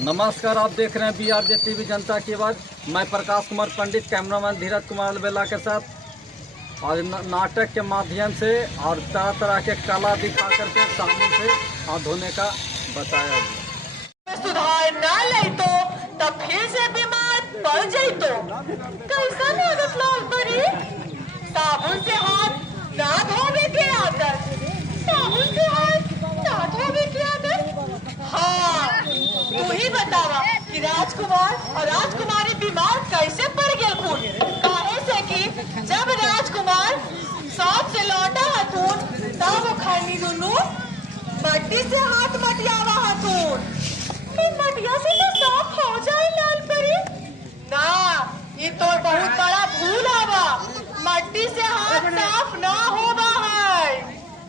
नमस्कार, आप देख रहे हैं BRJ TV जनता की आवाज़। मैं प्रकाश कुमार पंडित, कैमरामैन धीरज कुमार अलबेला के साथ आज नाटक के माध्यम से और तरह तरह के कला दिखा करके सामने से हाथ धोने का बताया गया। सुधार ना ले तो तब फिर से बीमार पड़ जाए तो कैसा आदत लाल परी। साबुन से हाथ ना धोवे के आदत, साबुन से हाथ ना धोवे के आदत। हाँ, तू ही बतावा कि राजकुमार और राजकुमारी बीमार कैसे पड़ गए खून। काहे से कि जब राजकुमार शौच से लौटा हथून तब वो खैनी दुनू मट्टी से हाथ मटियावा हथून। मटिया से तो साफ हो जाए लाल परी ना, ये तो बहुत बड़ा भूल आवा। मट्टी से हाथ साफ ना होवा है,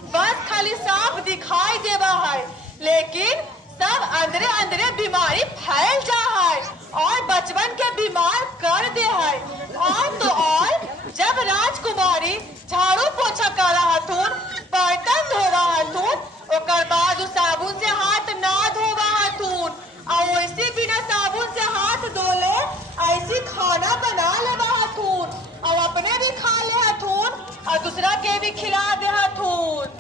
बस खाली साफ दिखाई देवा है, लेकिन सब अंदरे अंदरे बीमारी फैल जा है और बचपन के बीमार कर दे है। और तो और जब राजकुमारी झाड़ू पोछा कर हथून, बर्तन धोवा हथून, ओकर बाद साबुन से हाथ ना धोवा हथून और वैसे बिना साबुन से हाथ धोले ऐसी खाना बना लेवा हथून और अपने भी खा ले हथून और दूसरा के भी खिला दे हथून।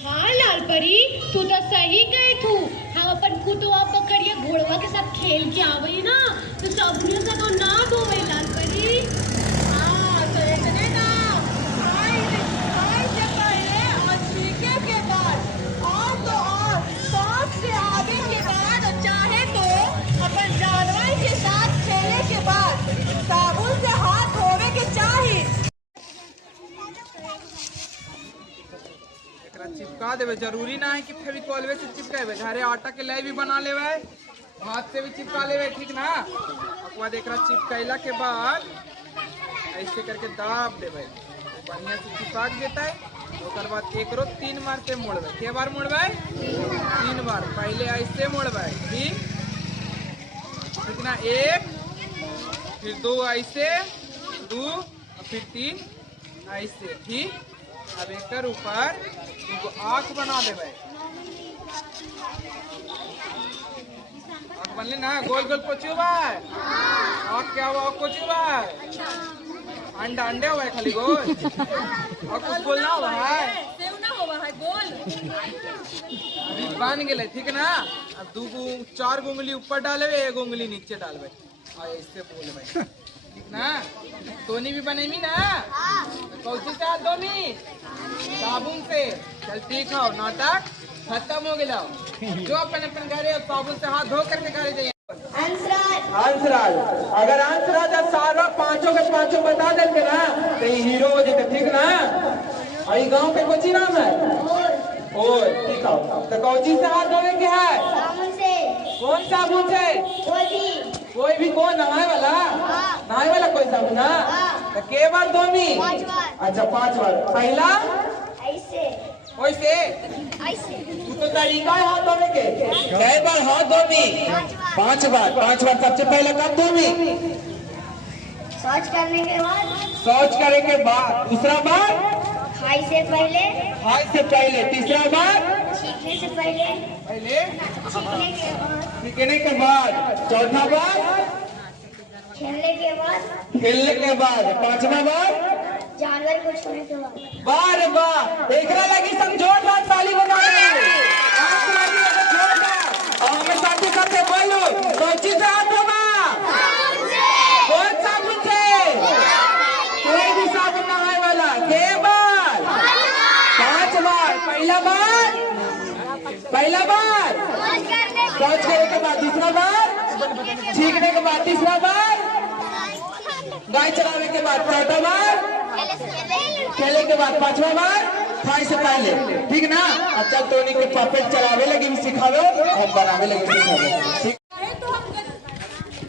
हाँ लाल परी, तू तो सही गई तू। हम अपन कुतवा बकरिया घोड़वा के साथ खेल के आवे ना तो सबने से तो ना धोवे लाल परी। हाँ तो इतने ना खाई से पहले और छीके के बाद और तो और शौच से आगे के बाद और चाहे तो अपन जानवर के साथ खेले के बाद साबुन से हाथ धोवे के चाहिए। चिपका देवे, जरूरी ना है कि फेविकॉल से चिपकावे, घरे आटा के लय भी बना लेवे, हाथ से भी चिपका लेवे, ठीक ना। बाद एक चिपकैला के बाद ऐसे करके दाब देवे, बढ़िया से चिपक देता है। ओकर बाद एक रो 3 बार से मोड़वे। के बार मोड़वे? 3 बार। पहले ऐसे मोड़वे, ठीक ना। 1 फिर 2 ऐसे, 2 फिर 3 ऐसे, ठीक। अब एक ऊपर इनको आँख बना देवे, आँख बनले ना, गोल गोल पोचू भाई। आँख क्या हुआ? पोचू भाई अंडा अंडे हुआ है खाली गोल, और कुछ गोल ना हुआ है, सेव ना हुआ है गोल। अभी बन गए, ठीक ना। अब 4 उंगली ऊपर डाले, 1 उंगली नीचे डालवे और ऐसे बोलवे, ठीक ना। तोनी भी बनेमी ना, कौची से हाथ धोमी? साबुन से। चल ठीक है, नाटक खत्म हो गया। जो अपन अपन घरे साबुन से हाथ धो करके घरे जाइए। हंसराज, अगर हंसराज सारा पांचों के पांचों बता देते ना तो हीरो हो जाते, ठीक ना। आई गांव के कोची नाम है? और ठीक है, तो कौची से हाथ धोने के है? साबुन से। कौन साबुन से? कोई भी कौन नहाए वाला? नहाए वाला कोई साबुन ना। तो के बार धोमी? 5 बार। अच्छा 5 बार। पहला ऐसे वैसे, ऐसे तू तो तरीका है हाथ धोने के। कई बार हाथ धोमी? 5 बार। 5 बार सबसे पहले कब धोमी? शौच करने के बाद। शौच करे के बाद। दूसरा बार? खाई से पहले। खाई से पहले। तीसरा बार? छींकने से पहले। छींकने के बाद। सीखने के बाद। चौथा बार? खेलने के बाद। खेलने के बाद। 5वां बार? जानवर को छूने के बाद। बार बार। एकरा लगी सब जोरदार ताली बजा दे। आप लगी एक जोरदार। और हमें साथी साथे बोलो, कौची से हाथ धोना? कौन साबुन से? कोई भी साबुन नहाए वाला। के बार? 5 बार। पहला बार? पहला बार शौच करने के बाद। दूसरा बार? छींकने के बाद। तीसरा बार? गाय चराने के बाद। चौथा बार? खेले के बाद। 5वां बार? खाई से पहले, ठीक ना। अच्छा टोनी के पपेट चलावे लगी सिखावे और बनावे लगी सिखावे, ठीक। तो हम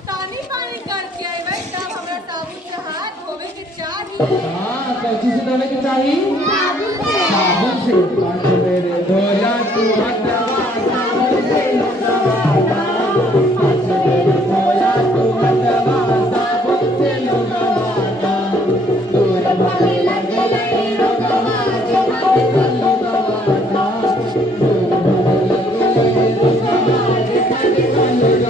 पानी करके आए भाई, तब हमरा साबुन से हाथ धोवे के चाहिए। हाँ, कैसी से धोने की चाहिए? साबुन से। मेरे धोया तू साबुन से। Thank you.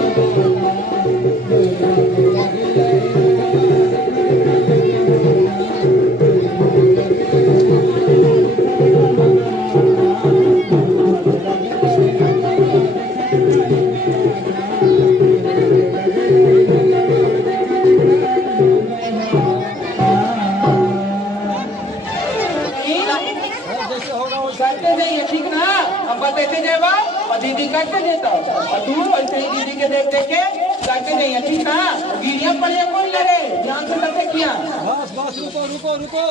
तू ऐसे ही दीदी के देख देख के करके नहीं है, ठीक ना? वीडियो पड़े कौन लगे, ध्यान से सबसे किया। बस बस रुको रुको रुको।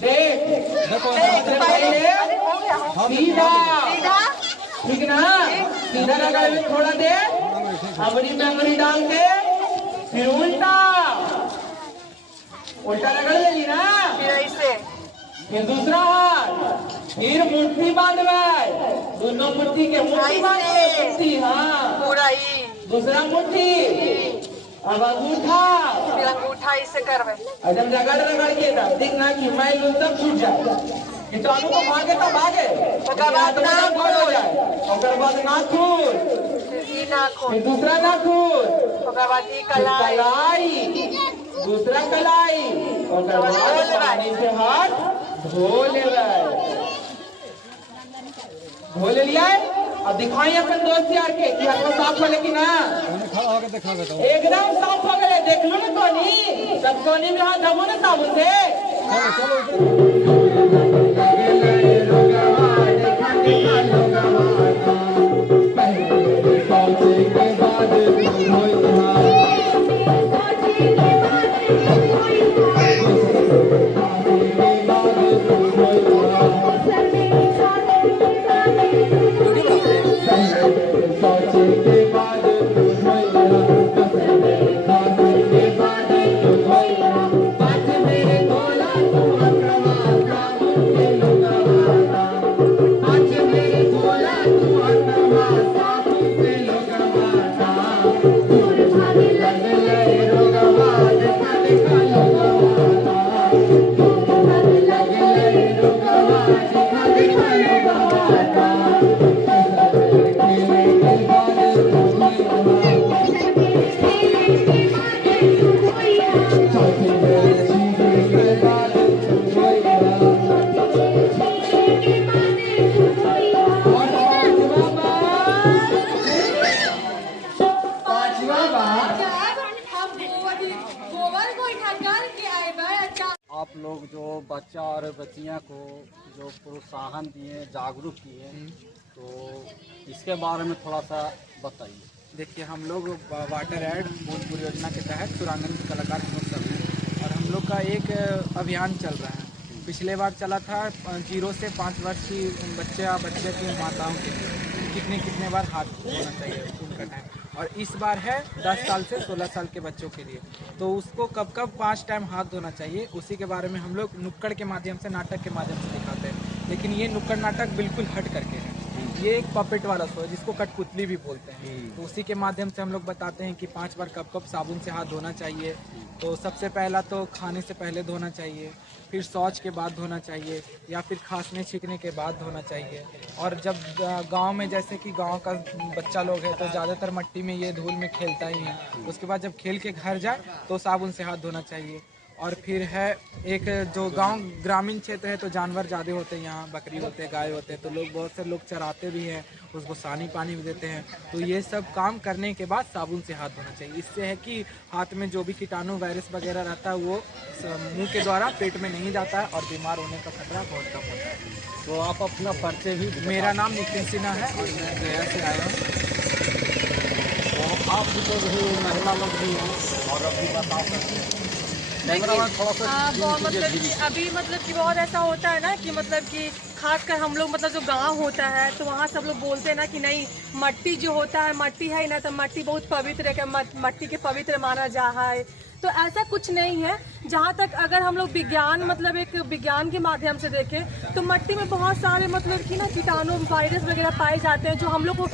देख पहले सीधा, ठीक ना? सीधा रगड़ में थोड़ा दे, अपनी मेमोरी डाल के फिर उल्टा उल्टा रगड़ लेगी ना, फिर दूसरा हाथ, फिर मुट्ठी बांध भाई, दोनों मुट्ठी के मुट्ठी बांध, मुट्ठी, हाँ पूरा ही दूसरा मुट्ठी, अब अंगूठा, फिर अंगूठा इसे करवे। जब रगड़ के तब देखना कि मैल उल सब छूट जाए, कीटाणु को भागे तब भागे, ओकर बाद नाखून हो जाए, ओकर बाद नाखून, फिर दूसरा नाखून, ओकर बाद ई कलाई, कलाई, दूसरा कलाई, ओकर बाद पानी से हाथ धो ले लिया। अब दिखाई अपन दोस्त यार के कि हाथ साफ हो लेकिन ना, खड़ा होकर दिखा देता हूँ। एकदम साफ हो गए, देख लो ना कोनी, सब कोनी में हाथ धोबो ना साबुन से। आप लोग जो बच्चा और बच्चियां को जो प्रोत्साहन दिए, जागरूक किए, तो इसके बारे में थोड़ा सा बताइए। देखिए, हम लोग वाटर एड भोजपुर योजना के तहत सुरांगन के कलाकार हम लोग सब हैं और हम लोग का एक अभियान चल रहा है। पिछले बार चला था 0 से 5 वर्ष की बच्चे की माताओं के लिए कितने बार हाथ धोना चाहिए उनका टाइम, और इस बार है 10 साल से 16 साल के बच्चों के लिए, तो उसको कब 5 टाइम हाथ धोना चाहिए, उसी के बारे में हम लोग नुक्कड़ के माध्यम से, नाटक के माध्यम से दिखाते हैं। लेकिन ये नुक्कड़ नाटक बिल्कुल हट करके है, ये एक पपेट वाला शो है जिसको कठपुतली भी बोलते हैं। तो उसी के माध्यम से हम लोग बताते हैं कि 5 बार कब साबुन से हाथ धोना चाहिए। तो सबसे पहला तो खाने से पहले धोना चाहिए, फिर शौच के बाद धोना चाहिए, या फिर खांसने छींकने के बाद धोना चाहिए। और जब गांव में, जैसे कि गांव का बच्चा लोग है तो ज़्यादातर मिट्टी में ये धूल में खेलता ही है, उसके बाद जब खेल के घर जाए तो साबुन से हाथ धोना चाहिए। और फिर है एक जो गांव ग्रामीण क्षेत्र है तो जानवर ज़्यादा होते हैं, यहाँ बकरी होते हैं, गाय होते हैं, तो लोग बहुत से लोग चराते भी हैं, उसको सानी पानी भी देते हैं। तो ये सब काम करने के बाद साबुन से हाथ धोना चाहिए। इससे है कि हाथ में जो भी कीटाणु वायरस वगैरह रहता है वो मुंह के द्वारा पेट में नहीं जाता है और बीमार होने का खतरा बहुत कम होता है। तो आप अपना परिचय भी। मेरा नाम नितिन सिन्हा है और मैं गया से आया हूँ। तो आप भी महिला लोग भी हैं और अभी बता सकते हैं थोड़ा सा। मतलब कि अभी मतलब कि बहुत ऐसा होता है ना कि मतलब कि खासकर हम लोग मतलब जो गांव होता है तो वहाँ सब लोग बोलते हैं ना कि नहीं, मट्टी जो होता है, मट्टी है ना तो मट्टी बहुत पवित्र है, मट्टी के पवित्र माना जा है। तो ऐसा कुछ नहीं है। जहाँ तक अगर हम लोग विज्ञान मतलब एक विज्ञान के माध्यम से देखें तो मट्टी में बहुत सारे मतलब कि ना कीटाणु वायरस वगैरह पाए जाते हैं जो हम लोग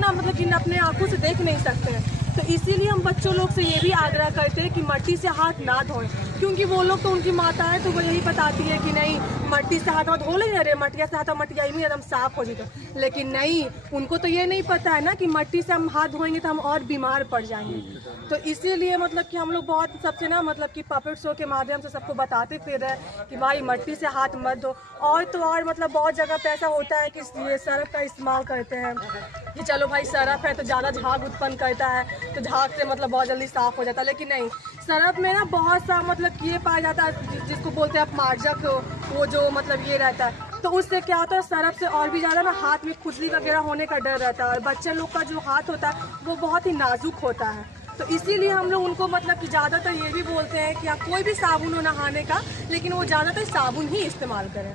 ना मतलब कि अपने आंखों से देख नहीं सकते हैं। तो इसीलिए हम बच्चों लोग से ये भी आग्रह करते हैं कि मट्टी से हाथ ना धोएं, क्योंकि वो लोग तो उनकी माता है तो वो यही बताती है कि नहीं मट्टी से हाथ धो लेंगे, अरे मटिया से हाथ मटिया ही एकदम साफ हो जाएगा। लेकिन नहीं, उनको तो ये नहीं पता है ना कि मट्टी से हम हाथ धोएंगे तो हम और बीमार पड़ जाएंगे। तो इसीलिए मतलब कि हम लोग बहुत सबसे ना मतलब कि पपेट शो के माध्यम से सबको बताते फिर रहे कि भाई मट्टी से हाथ मत धो। और तो और मतलब बहुत जगह पे ऐसा होता है कि ये सर्फ का इस्तेमाल करते हैं कि चलो भाई सर्फ है तो ज़्यादा झाग उत्पन्न करता है तो झाग से मतलब बहुत जल्दी साफ हो जाता है। लेकिन नहीं, सर्फ में ना बहुत सा मतलब ये पाया जाता है जिसको बोलते हैं अपमार्जक, वो जो मतलब ये रहता है तो उससे क्या होता है, सरफ से और भी ज़्यादा ना हाथ में खुजली वगैरह होने का डर रहता है, और बच्चे लोग का जो हाथ होता है वो बहुत ही नाजुक होता है। तो इसीलिए हम लोग उनको मतलब कि ज़्यादातर ये भी बोलते हैं कि आप कोई भी साबुन हो नहाने का, लेकिन वो ज़्यादातर साबुन ही इस्तेमाल करें।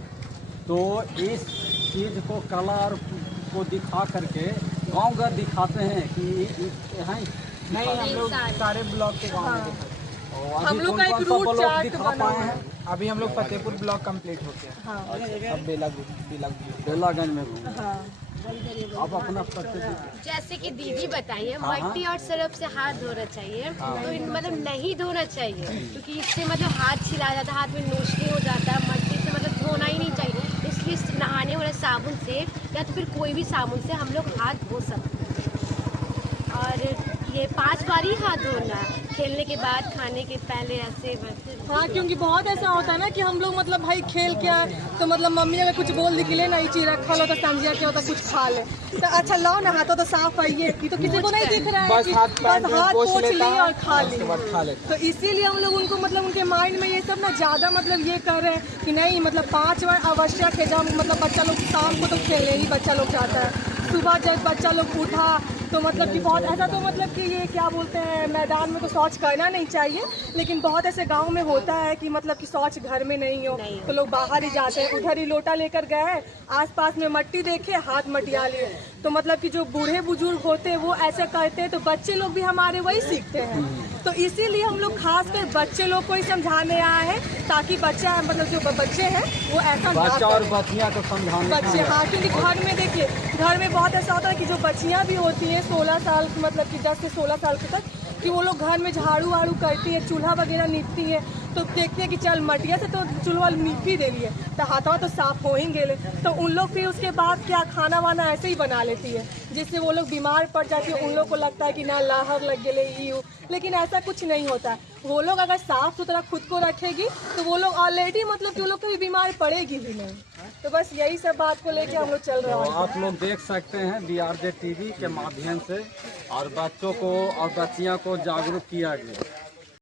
तो इस चीज़ को कला और को दिखा करके गांव घर दिखाते हैं कि हैं नहीं, हम लोग सारे ब्लॉक के गाँव में दिखाते हैं। और हम अभी लोग का एक कौन-कौन सा रूट ब्लॉक चार्ट दिखा बना पाए हुआ हैं? है। अभी हम लोग फतेहपुर ब्लॉक कंप्लीट हो गया। हाँ अब बेलागंज में घूमे। हाँ। आप अपना परिचय दीजिए। जैसे कि दीदी बताइए, हाँ। मट्टी और सरफ से हाथ धोना चाहिए, तो मतलब नहीं धोना चाहिए, क्योंकि इससे मतलब हाथ छिला जाता है, हाथ में नोचनी हो जाता है। मट्टी से मतलब धोना ही नहीं चाहिए, इसलिए नहाने वाले साबुन से या तो फिर कोई भी साबुन से हम लोग हाथ धो सकते हैं। और ये 5 बार ही हाथ धोना है, खेलने के बाद, खाने के पहले, ऐसे वैसे। हाँ, क्योंकि बहुत ऐसा होता है ना कि हम लोग मतलब भाई खेल के आए तो मतलब मम्मी अगर कुछ बोल दी कि ले ना ये चीज़ रखा लो तो समझिए क्या होता कुछ खा ले, तो अच्छा लाओ ना हाथों तो साफ आइए, ये तो किसी को नहीं दिख रहा है बस कि हाथ बस हाथ पोंछ पोंछ लेता लिए है और खा उसके बाद खा लेता लिए। तो इसीलिए हम लोग उनको मतलब उनके माइंड में ये सब ना ज़्यादा मतलब ये कर रहे हैं कि नहीं मतलब 5 बार आवश्यक है। जब मतलब बच्चा लोग शाम को तो खेलने ही बच्चा लोग जाता है, सुबह जब बच्चा लोग उठा तो मतलब कि बहुत ऐसा तो मतलब कि ये क्या बोलते हैं, मैदान में तो शौच करना नहीं चाहिए, लेकिन बहुत ऐसे गांव में होता है कि मतलब कि शौच घर में नहीं हो तो लोग बाहर ही जाते हैं, उधर ही लोटा लेकर गए, आसपास में मट्टी देखे हाथ मटिया लिए। तो मतलब कि जो बूढ़े बुजुर्ग होते हैं वो ऐसे करते हैं, तो बच्चे लोग भी हमारे वही सीखते हैं। तो इसीलिए हम लोग खासकर बच्चे लोग को ही समझाने आए हैं, ताकि बच्चा मतलब जो बच्चे हैं वो ऐसा ना बच्चा और करें। बच्चियां को समझाने बच्चे, हाँ, क्योंकि घर में देखिए घर में बहुत ऐसा होता है कि जो बच्चियां भी होती हैं 16 साल मतलब कि 10 से 16 साल के तक, कि वो लोग घर में झाड़ू वाड़ू करती है, चूल्हा वगैरह नीपती है, तो देखते हैं कि चल मटिया से तो चूल्हा नीप ही दे लिए तो हाथों तो साफ हो ही गेले, तो उन लोग फिर उसके बाद क्या खाना वाना ऐसे ही बना लेती है, जिससे वो लोग बीमार पड़ जाती है। उन लोग को लगता है कि ना लाहर लग गए ये, लेकिन ऐसा कुछ नहीं होता है। वो लोग अगर साफ सुथरा खुद को रखेगी तो वो लोग ऑलरेडी मतलब कि वो लोग कभी बीमार पड़ेगी ही नहीं। तो बस यही सब बात को लेके हम लोग चल रहे तो हैं। आप लोग देख सकते हैं BRJ TV के माध्यम से, और बच्चों को और बच्चियों को जागरूक किया गया।